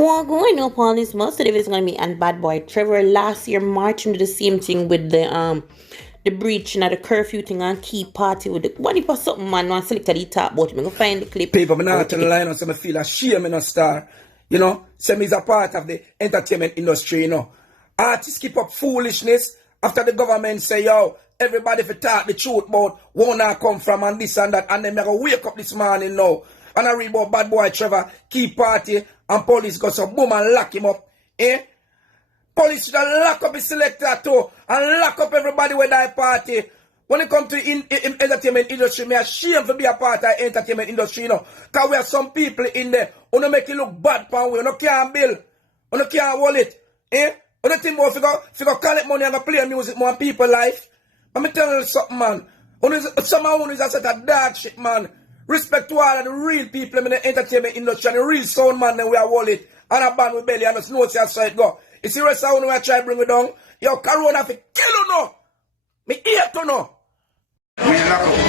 Well, going up on this, most of it is gonna be on Bad Boy Trevor. Last year, March, into the same thing with the breaching of the curfew thing and key party with the what if was something man want select the talk about. I'm gonna find the clip. People, me I will not tell check the it. line, so I feel ashamed in a star. You know, say me is a part of the entertainment industry, you know. Artists keep up foolishness after the government say, yo, everybody for talk the truth about where I come from and this and that. And then me go wake up this morning now. And I read about Bad Boy Trevor, key party, and police go so boom and lock him up. Eh? Police should have lock up the selector too and lock up everybody with that party. When it comes to entertainment industry, me ashamed to be a part of the entertainment industry, you know. Because we have some people in there who don't make it look bad for we. You can't bill. You can't hold it. Eh? You think more if you go collect money and go play music more people life. Let me tell you something, man. Someone is a set of dog shit, man. Respect to all of the real people in the entertainment industry and the real sound man, then we are hold it. And a band with belly and just know it's how it go. You see the rest of when I try to bring it down? Yo, Corona fi kill you now. Me hate you now. We lock up